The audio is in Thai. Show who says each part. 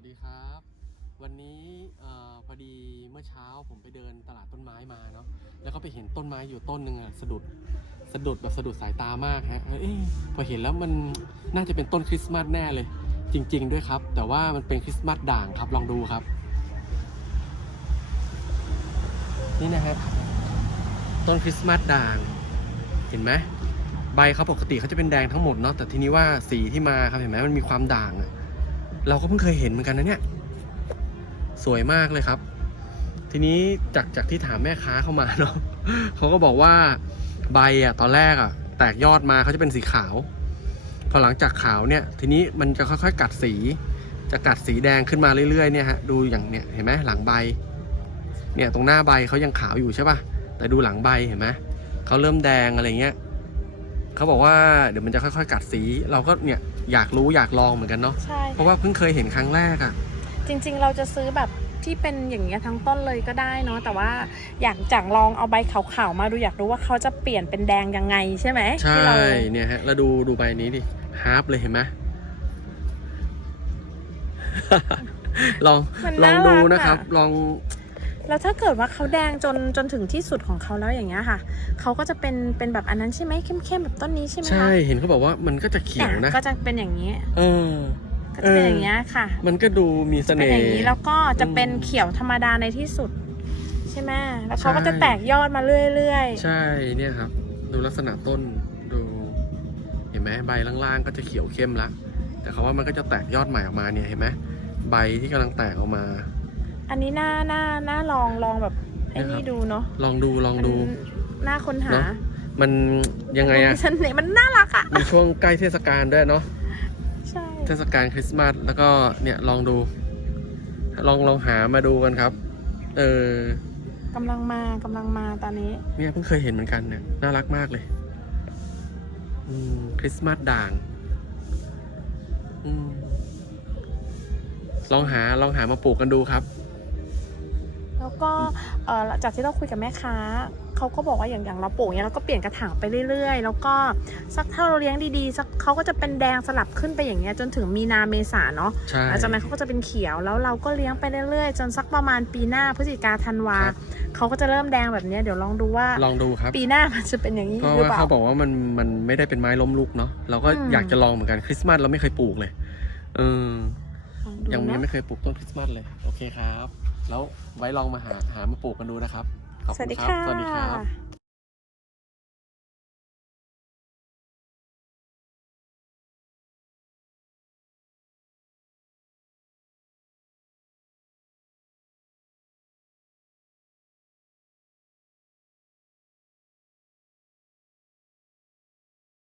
Speaker 1: วัสดีครับ วันนี้อพอดีเมื่อเช้าผมไปเดินตลาดต้นไม้มาเนาะแล้วก็ไปเห็นต้นไม้อยู่ต้นหนึ่งอะสะดุดสะดุดแบบสะดุดสายตามากฮะเอ้ยพอเห็นแล้วมันน่าจะเป็นต้นคริสต์มาสแน่เลย จริง ๆ ด้วยครับ แต่ว่ามันเป็นคริสต์มาสด่างครับลองดูครับ นี่นะฮะต้นคริสต์มาสด่างเห็นไหมใบเขาปกติเขาจะเป็นแดงทั้งหมดเนาะแต่ทีนี้ว่าสีที่มาครับเห็นไหมมันมีความด่างอะ เราก็เพิ่งเคยเห็นเหมือนกันนะเนี่ย สวยมากเลยครับ ทีนี้จากจากที่ถามแม่ค้าเข้ามาเนาะเขาก็บอกว่าใบอะตอนแรกอะ แตกยอดมาเขาจะเป็นสีขาว พอหลังจากขาวเนี่ย ทีนี้มันจะค่อยๆกัดสี จะกัดสีแดงขึ้นมาเรื่อยๆเนี่ยฮะดูอย่างเนี่ยเห็นไหมหลังใบ เนี่ยตรงหน้าใบเขายังขาวอยู่ใช่ป่ะแต่ดูหลังใบเห็นไหมเขาเริ่มแดงอะไรเงี้ย เขาบอกว่าเดี๋ยวมันจะค่อยๆ กัดสี เราก็เนี่ยอยากรู้อยากลองเหมือนกันเนาะ
Speaker 2: ใช่
Speaker 1: เพราะว่าเพิ่งเคยเห็นครั้งแรกอะ
Speaker 2: จริงๆ เราจะซื้อแบบที่เป็นอย่างเงี้ยทั้งต้นเลยก็ได้เนาะแต่ว่าอยากจังลองเอาใบขาวๆมาดูอยากรู้ว่าเขาจะเปลี่ยนเป็นแดงยังไงใช่ไหม
Speaker 1: ใช่
Speaker 2: ที่เรา
Speaker 1: เนี่ยฮะแล้วดูดูใบนี้ดิฮาร์ปเลยเห็นไหม ลอง
Speaker 2: มัน
Speaker 1: ลอง
Speaker 2: น่า
Speaker 1: ดู
Speaker 2: รัก
Speaker 1: นะครับ
Speaker 2: อะ
Speaker 1: ลอง
Speaker 2: แล้วถ้าเกิดว่าเขาแดงจนจนถึงที่สุดของเขาแล้วอย่างเงี้ยค่ะ เขาก็จะเป็นเป็นแบบอันนั้นใช่ไหมเข้มๆแบบต้นนี้ใช่ไหมคะ
Speaker 1: ใช่เห็นเขาบอกว่ามันก็จะเขียวนะ
Speaker 2: อ่ก็จะเป็นอย่างนี้
Speaker 1: เออ
Speaker 2: ก็จะเป็นอย่างเงี้ยค่ะ
Speaker 1: มันก็ดูมีเส
Speaker 2: เป็น
Speaker 1: น่
Speaker 2: อ
Speaker 1: ห์
Speaker 2: ย่างนี้แล้วก็จะเป็น
Speaker 1: อืม
Speaker 2: เขียวธรรมดาในที่สุด ใช่ไหมแล้วเขา
Speaker 1: ใช่
Speaker 2: ก็จะแตกยอดมาเรื่อยๆ
Speaker 1: ใช่เนี่ยครับ ดูลักษณะต้นดู เห็นไหมใบล่างๆก็จะเขียวเข้มละแต่เขาว่ามันก็จะแตกยอดใหม่ออกมาเนี่ยเห็นไหมใบที่กำลังแตกออกมา
Speaker 2: อันนี้น่าน่าน่าลองลองแบบไอ้
Speaker 1: นะครับ
Speaker 2: นี่ดูเนาะ
Speaker 1: ลองดูลองดู
Speaker 2: มันน่าค้นหา
Speaker 1: เนอะมันยังไงอะ
Speaker 2: มันมีเสน่ห์มันน่ารักอะ
Speaker 1: มีช่วงใกล้เทศกาลด้วยเนาะ
Speaker 2: ใช่
Speaker 1: เทศกาลคริสต์มาสแล้วก็เนี่ยลองดู ลองลองหามาดูกันครับ เออ กำ
Speaker 2: ลังมากำลังมาตอนนี้
Speaker 1: เนี่ยเพิ่งเคยเห็นเหมือนกันเนี่ยน่ารักมากเลยอืมคริสต์มาสด่างอืมลองหาลองหามาปลูกกันดูครับ
Speaker 2: แล้วก็เอ่อจากที่เราคุยกับแม่ค้าเขาก็บอกว่าอย่างอย่างเราปลูกเนี่ยเราก็เปลี่ยนกระถางไปเรื่อยๆ แล้วก็สักถ้าเราเลี้ยงดีๆสักเขาก็จะเป็นแดงสลับขึ้นไปอย่างเงี้ยจนถึงมีนาเมษาเนาะ
Speaker 1: ใช่
Speaker 2: หลังจากนั้นเขาก็จะเป็นเขียวแล้วเราก็เลี้ยงไปเรื่อยๆ จนสักประมาณปีหน้าพฤศจิกาธันวา
Speaker 1: ครับ
Speaker 2: เขาก็จะเริ่มแดงแบบเนี้ยเดี๋ยวลองดูว่า
Speaker 1: ลองดูครับ
Speaker 2: ปีหน้ามันจะเป็นอย่างนี้
Speaker 1: เพราะ
Speaker 2: หรือ
Speaker 1: ว่า
Speaker 2: เปล่า
Speaker 1: เขาบอกว่ามันมันไม่ได้เป็นไม้ล้มลุกเนาะเราก็
Speaker 2: อืม
Speaker 1: อยากจะลองเหมือนกันคริสต์มาสเราไม่เคยปลูกเลยเออ
Speaker 2: ลองดู
Speaker 1: ยัง
Speaker 2: นะ
Speaker 1: ยังไม่เคยปลูกต้นคริสต์มาสเลย โอเคครับ แล้วไว้ลองมาหาหามาปลูกกันดูนะครับขอบ
Speaker 2: สวัส
Speaker 1: คุ
Speaker 2: ดี
Speaker 1: ณครับ
Speaker 2: ค่ะ
Speaker 1: สวัสดีครับ